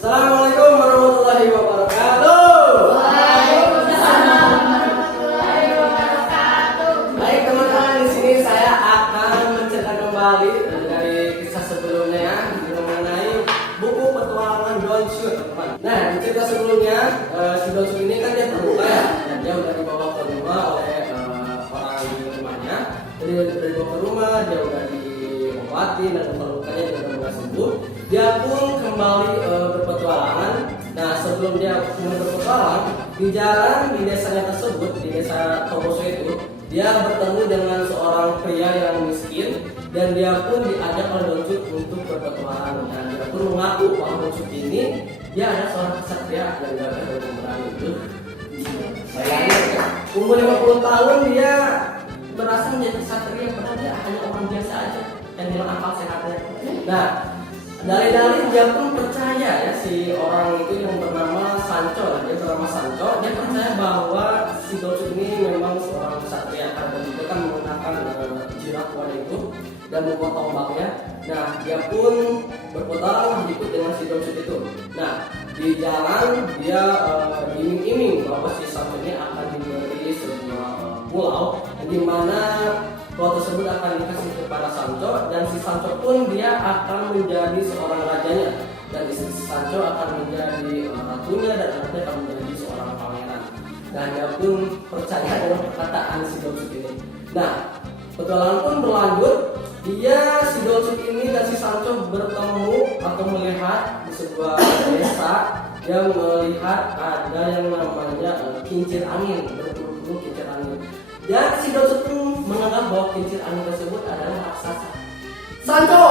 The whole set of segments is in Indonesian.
Assalamualaikum warahmatullahi wabarakatuh. Waalaikumsalam warahmatullahi wabarakatuh. Baik teman-teman, di sini saya akan menceritakan kembali dari kisah sebelumnya ya, mengenai buku petualangan Don Shoot, teman. Nah, di cerita sebelumnya si Don Shoot ini kan dia terluka ya, dan dia udah dibawa ke rumah oleh orang di rumahnya. Jadi udah dibawa ke rumah, dia udah diobati dan luka-lukanya juga udah mulai sembuh. Dia pun kembali berpetualangan. Nah, sebelum dia berpetualang di jalan di desanya tersebut, di desa Toboso itu, dia bertemu dengan seorang pria yang miskin dan dia pun diajak oleh Don Shoot untuk berpetualang. Dan dia pun mengaku bahwa Don Shoot ini dia adalah seorang kesatria yang gagah dan pemberani. Bayangin ya, umur 50 tahun dia berasa menjadi kesatria padahal dia hanya orang biasa aja yang hilang akal sehatnya. Nah, dalih-dalih dia pun percaya ya, si orang itu yang bernama Sancho, dia bernama Sancho, dia percaya bahwa si Don Shoot ini memang seorang kesatria karena dia kan menggunakan jirat kuda itu dan membuat tombaknya. Nah, dia pun berpetualang ikut dengan si Don Shoot itu. Nah, di jalan dia iming-iming bahwa si Sancho ini akan diberi sebuah pulau di mana pulau tersebut akan dikasih kepada Sancho, dan si Sancho pun dia akan menjadi seorang rajanya, dan istri si Sancho akan menjadi ratunya, dan anaknya akan menjadi seorang pangeran. Dan dia pun percaya dengan perkataan si Don Shoot ini. Nah, petualangan pun berlanjut. Si Don Shoot ini dan si Sancho bertemu atau melihat di sebuah desa yang melihat ada yang namanya kincir angin, berburu kincir angin. Dan si Don Shoot pun menganggap bahwa kincir angin tersebut adalah raksasa. Sancho,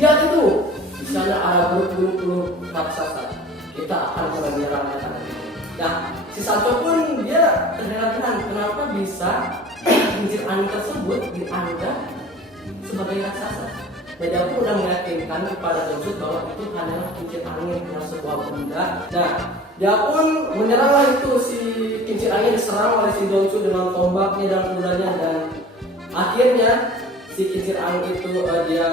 lihat itu, di sana ada berpuluh-puluh raksasa. Kita akan menyerangnya. Nah, si Sancho pun dia terheran-heran kenapa bisa kincir angin tersebut dianggap sebagai raksasa. Dan dia pun sudah meyakinkan kepada Don Shoot bahwa itu adalah kincir angin yang sebuah benda. Nah, dia pun menyeranglah itu, si kincir angin diserang oleh si Don Shoot dengan tombaknya dan kudanya, dan akhirnya si kincir angin itu dia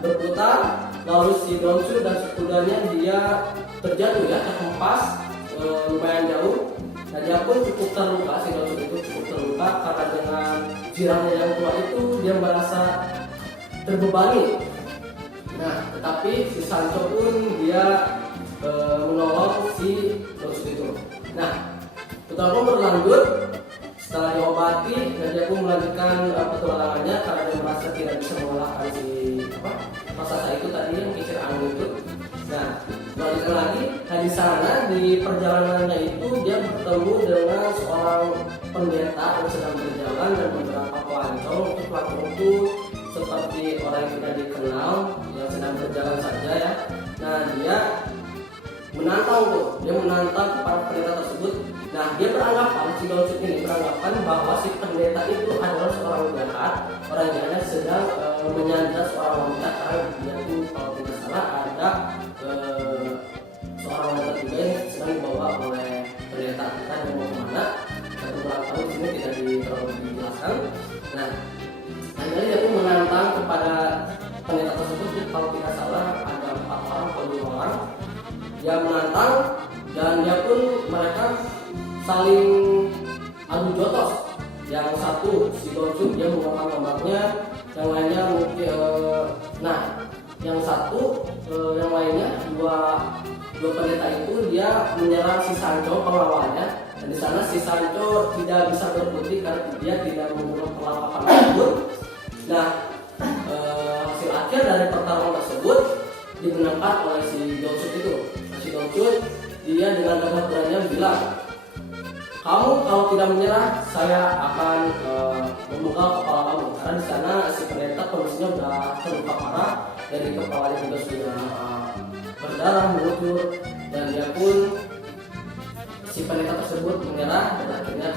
berputar, lalu si Don Shoot dan si kudanya dia terjatuh ya, terhempas lumayan jauh. Dan dia pun cukup terluka, si Don Shoot itu cukup terluka karena dengan jiratnya yang tua itu dia merasa terbebani. Nah, tetapi si Sancho pun dia menolong si Don Shoot itu. Nah, petualangan berlanjut. Setelah diobati, dan dia pun melanjutkan petualangannya karena dia merasa tidak bisa mengalahkan si raksasa itu tadi yang kincir angin itu. Nah, melanjutkan lagi. Nah, di sana di perjalanannya itu dia bertemu dengan seorang pendeta yang sedang berjalan dan beberapa pelancong. Pelancong itu seperti orang yang tidak dikenal yang sedang berjalan saja ya. Nah, dia menantang para pendeta tersebut. Nah, dia beranggapan, si Don Shoot ini beranggapan bahwa si pendeta itu adalah seorang jahat, orang jahat sedang menyandra seorang wanita, karena dia itu kalau tidak salah ada seorang wanita juga yang sedang dibawa oleh pendeta. Kita yang mau kemana, satu kurang tahu di sini tidak terlalu dijelaskan. Nah, akhirnya dia pun menantang kepada pendeta tersebut, kalau tidak salah ada 4 orang atau 2 orang. Dia menantang dan dia pun mereka saling adu jotos. Yang satu si Don Shoot dia menggunakan tombaknya, yang lainnya mungkin yang satu yang lainnya dua pendeta itu dia menyerang si Sancho pengawalnya, dan di sana si Sancho tidak bisa berkutik karena dia tidak menggunakan perlengkapan tersebut. Nah, hasil akhir dari pertarungan tersebut dimenangkan oleh si Don Shoot itu. Si Don Shoot dia dengan gagah beraninya bilang, kamu kalau tidak menyerah, saya akan memukul kepala kamu. Karena di sana si pendeta kondisinya sudah terluka parah, dari kepalanya juga sudah berdarah mengucur, dan dia pun si pendeta tersebut menyerah dan akhirnya